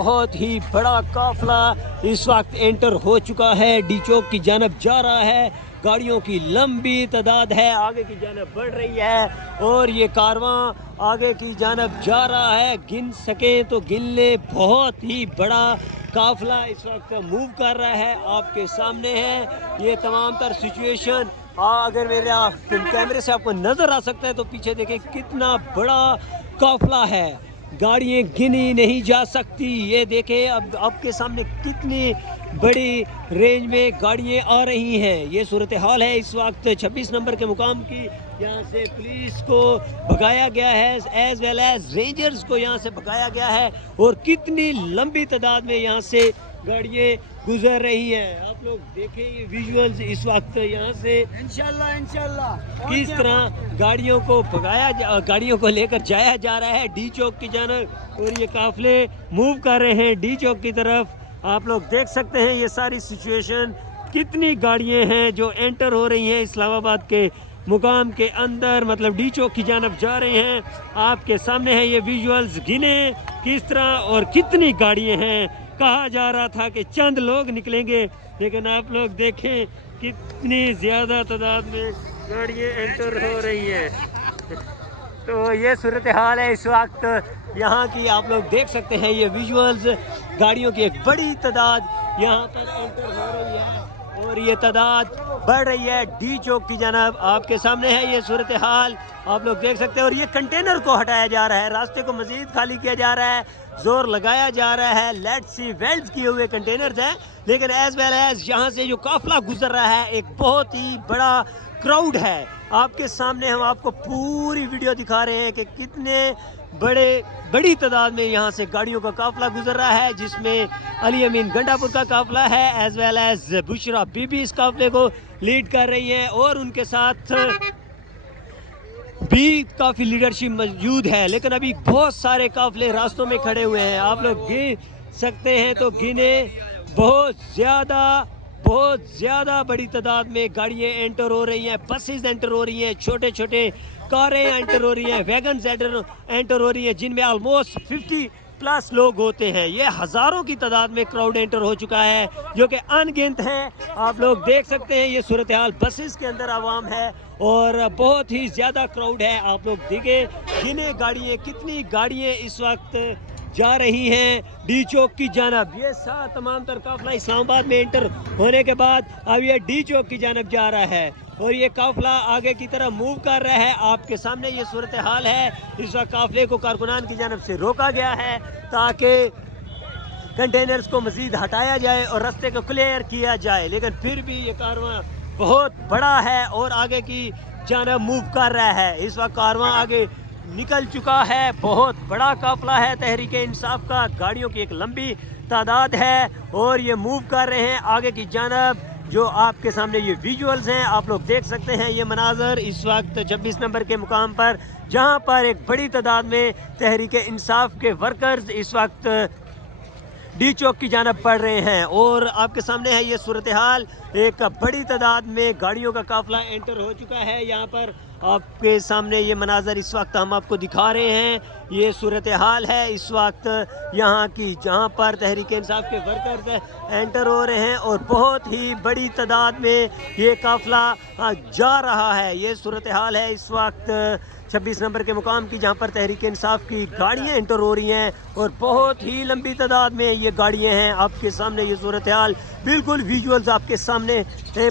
بہت ہی بڑا قافلہ اس وقت انٹر ہو چکا ہے، ڈی چوک کی جانب جا رہا ہے۔ گاڑیوں کی لمبی تعداد ہے، آگے کی جانب بڑھ رہی ہے اور یہ کارواں آگے کی جانب جا رہا ہے۔ گن سکیں تو گن لیں، بہت ہی بڑا قافلہ اس وقت موو کر رہا ہے۔ آپ کے سامنے ہے یہ تمام تر سچویشن۔ اگر میرے کیمرے سے آپ کو نظر آ سکتا ہے تو پیچھے دیکھیں کتنا بڑا قافلہ ہے، گاڑیاں گنی نہیں جا سکتی۔ یہ دیکھیں اب آپ کے سامنے کتنی بڑی رینج میں گاڑیاں آ رہی ہیں۔ یہ صورتحال ہے اس وقت 26 نمبر کے مقام کی۔ یہاں سے پولیس کو بھگایا گیا ہے، ایز ویل ایز رینجرز کو یہاں سے بھگایا گیا ہے، اور کتنی لمبی تعداد میں یہاں سے گاڑیاں گزر رہی ہیں۔ آپ لوگ دیکھیں یہ ویژولز اس وقت یہاں سے انشاءاللہ کس طرح گاڑیوں کو گاڑیوں کو لے کر جایا جا رہا ہے ڈی چوک کی جانب، اور یہ قافلے موو کر رہے ہیں ڈی چوک کی طرف۔ آپ لوگ دیکھ سکتے ہیں یہ ساری سچویشن، کتنی گاڑیاں ہیں جو انٹر ہو رہی ہیں اسلام آباد کے مقام کے اندر، مطلب ڈی چوک کی جانب جا رہے ہیں۔ آپ کے سامنے ہے یہ ویژولز، گنیں کس طرح اور کتنی گاڑیاں ہیں۔ کہا جا رہا تھا کہ چند لوگ نکلیں گے، لیکن آپ لوگ دیکھیں کتنی زیادہ تعداد میں گاڑیاں انٹر ہو رہی ہیں۔ تو یہ صورتحال ہے اس وقت یہاں کی، آپ لوگ دیکھ سکتے ہیں یہ ویژولز، گاڑیوں کی ایک بڑی تعداد یہاں پر انٹر ہو رہی ہے اور یہ تعداد بڑھ رہی ہے ڈی چوک کی جانب۔ آپ کے سامنے ہے یہ صورتحال، آپ لوگ دیکھ سکتے ہیں، اور یہ کنٹینر کو ہٹایا جا رہا ہے، راستے کو مزید خالی کیا جا رہا ہے، زور لگایا جا رہا ہے۔ لیٹ سی ویلڈ کیے ہوئے کنٹینرز ہیں، لیکن ایز ویل ایز یہاں سے جو قافلہ گزر رہا ہے ایک بہت ہی بڑا کراؤڈ ہے۔ آپ کے سامنے ہم آپ کو پوری ویڈیو دکھا رہے ہیں کہ کتنے بڑی تعداد میں یہاں سے گاڑیوں کا قافلہ گزر رہا ہے، جس میں علی امین گنڈا پور کا قافلہ ہے، as well as Bushra Bibi بی اس قافلے کو لیڈ کر رہی ہے، اور ان کے ساتھ بھی کافی لیڈرشپ موجود ہے۔ لیکن ابھی بہت سارے قافلے راستوں میں کھڑے ہوئے ہیں، آپ لوگ گن سکتے ہیں تو گنے، بہت زیادہ بڑی تعداد میں گاڑیاں انٹر ہو رہی ہیں، بسز انٹر ہو رہی ہیں، چھوٹے چھوٹے کاریں انٹر ہو رہی ہیں، ویگنز انٹر ہو رہی ہیں، جن میں آلموسٹ 50+ لوگ ہوتے ہیں۔ یہ ہزاروں کی تعداد میں کراؤڈ انٹر ہو چکا ہے جو کہ ان گنت ہیں۔ آپ لوگ دیکھ سکتے ہیں یہ صورتحال، بسز کے اندر عوام ہے اور بہت ہی زیادہ کراؤڈ ہے۔ آپ لوگ دیکھیں گنے گاڑیاں، کتنی گاڑیاں اس وقت جا رہی ہیں ڈی چوک کی جانب۔ یہ تمام تر قافلہ اسلام آباد میں انٹر ہونے کے بعد اب یہ ڈی چوک کی جانب جا رہا ہے اور یہ قافلہ آگے کی طرف موو کر رہا ہے۔ آپ کے سامنے یہ صورتحال ہے، اس وقت قافلے کو کارکنان کی جانب سے روکا گیا ہے تاکہ کنٹینرز کو مزید ہٹایا جائے اور راستے کو کلیئر کیا جائے، لیکن پھر بھی یہ کارواں بہت بڑا ہے اور آگے کی جانب موو کر رہا ہے۔ اس وقت کارواں آگے نکل چکا ہے، بہت بڑا قافلہ ہے تحریک انصاف کا، گاڑیوں کی ایک لمبی تعداد ہے اور یہ موو کر رہے ہیں آگے کی جانب۔ جو آپ کے سامنے یہ ویژولز ہیں، آپ لوگ دیکھ سکتے ہیں یہ مناظر اس وقت 26 نمبر کے مقام پر، جہاں پر ایک بڑی تعداد میں تحریک انصاف کے ورکرز اس وقت ڈی چوک کی جانب پڑھ رہے ہیں، اور آپ کے سامنے ہے یہ صورتحال، ایک بڑی تعداد میں گاڑیوں کا قافلہ انٹر ہو چکا ہے یہاں پر۔ آپ کے سامنے یہ مناظر اس وقت ہم آپ کو دکھا رہے ہیں، یہ صورتحال ہے اس وقت یہاں کی، جہاں پر تحریک انصاف کے ورکرز انٹر ہو رہے ہیں اور بہت ہی بڑی تعداد میں یہ قافلہ جا رہا ہے۔ یہ صورتحال ہے اس وقت 26 نمبر کے مقام کی، جہاں پر تحریک انصاف کی گاڑیاں انٹر ہو رہی ہیں اور بہت ہی لمبی تعداد میں یہ گاڑیاں ہیں۔ آپ کے سامنے یہ صورتحال، بالکل ویژولز آپ کے سامنے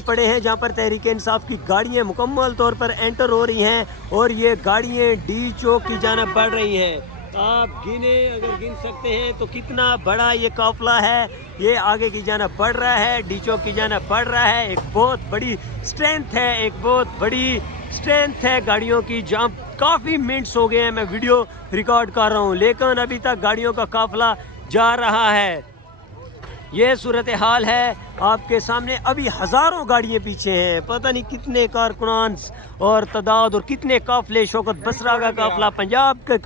پڑے ہیں، جہاں پر تحریک انصاف کی گاڑیاں مکمل طور پر انٹر ہو رہی ہیں اور یہ گاڑیاں ڈی چوک کی جانب بڑھ رہی ہیں۔ آپ اگر گن سکتے ہیں تو کتنا بڑا یہ قافلہ ہے، یہ آگے کی جانب بڑھ رہا ہے، ڈی چوک کی جانب بڑھ رہا ہے۔ ایک بہت بڑی اسٹرینتھ ہے گاڑیوں کی، جہاں کافی منٹس ہو گئے ہیں میں ویڈیو ریکارڈ کر رہا ہوں، لیکن ابھی تک گاڑیوں کا قافلہ جا رہا ہے۔ یہ صورتحال ہے آپ کے سامنے، ابھی ہزاروں گاڑیاں پیچھے ہیں، پتہ نہیں کتنے کارکنان اور تعداد اور کتنے قافلے، شوکت بسرا کا قافلہ، پنجاب کے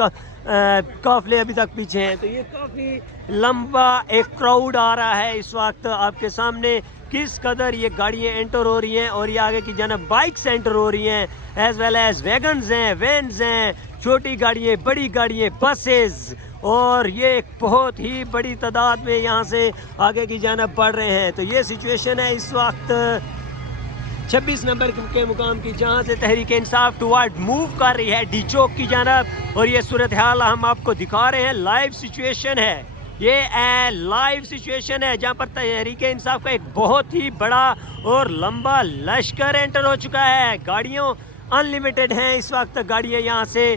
قافلے ابھی تک پیچھے ہیں۔ تو یہ کافی لمبا ایک کراؤڈ آ رہا ہے اس وقت آپ کے سامنے، کس قدر یہ گاڑیاں انٹر ہو رہی ہیں اور یہ آگے کی جانب بائکس انٹر ہو رہی ہیں، ایز ویل ایز ویگنز ہیں، وینز ہیں، چھوٹی گاڑیاں، بڑی گاڑیاں، بسز اور یہ ایک بہت ہی بڑی تعداد میں یہاں سے آگے کی جانب بڑھ رہے ہیں. تو یہ سچویشن ہے اس وقت 26 نمبر کے مقام کی, جہاں سے تحریک انصاف ٹوارڈ موو کر رہی ہے ڈی چوک کی جانب. اور یہ صورتحال ہم آپ کو دکھا رہے ہیں, لائیو سچویشن ہے, یہ لائیو سچویشن ہے جہاں پر تحریک انصاف کا ایک بہت ہی بڑا اور لمبا لشکر انٹر ہو چکا ہے. گاڑیوں انلیمیٹڈ ہیں اس وقت, گاڑیاں یہاں سے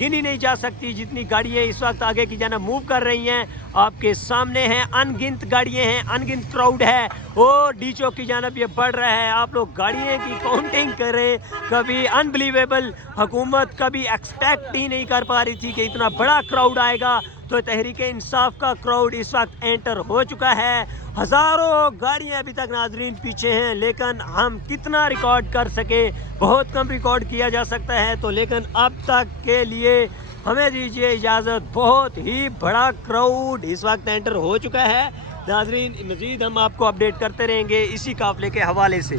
گنی نہیں جا سکتی جتنی گاڑیاں اس وقت آگے کی جانب موو کر رہی ہیں. آپ کے سامنے ہیں ان گنت گاڑیاں ہیں, ان گنت کراؤڈ ہے اور ڈی چوک کی جانب یہ بڑھ رہا ہے. آپ لوگ گاڑیاں کی کاؤنٹنگ کریں, کبھی انبلیویبل, حکومت کبھی ایکسپیکٹ ہی نہیں کر پا رہی تھی کہ اتنا بڑا کراؤڈ آئے گا. تو تحریک انصاف کا کراؤڈ اس وقت انٹر ہو چکا ہے. ہزاروں گاڑیاں ابھی تک ناظرین پیچھے ہیں, لیکن ہم کتنا ریکارڈ کر سکے, بہت کم ریکارڈ کیا جا سکتا ہے. تو لیکن اب تک کے لیے ہمیں دیجیے اجازت, بہت ہی بڑا کراؤڈ اس وقت انٹر ہو چکا ہے. ناظرین مزید ہم آپ کو اپڈیٹ کرتے رہیں گے اسی قافلے کے حوالے سے.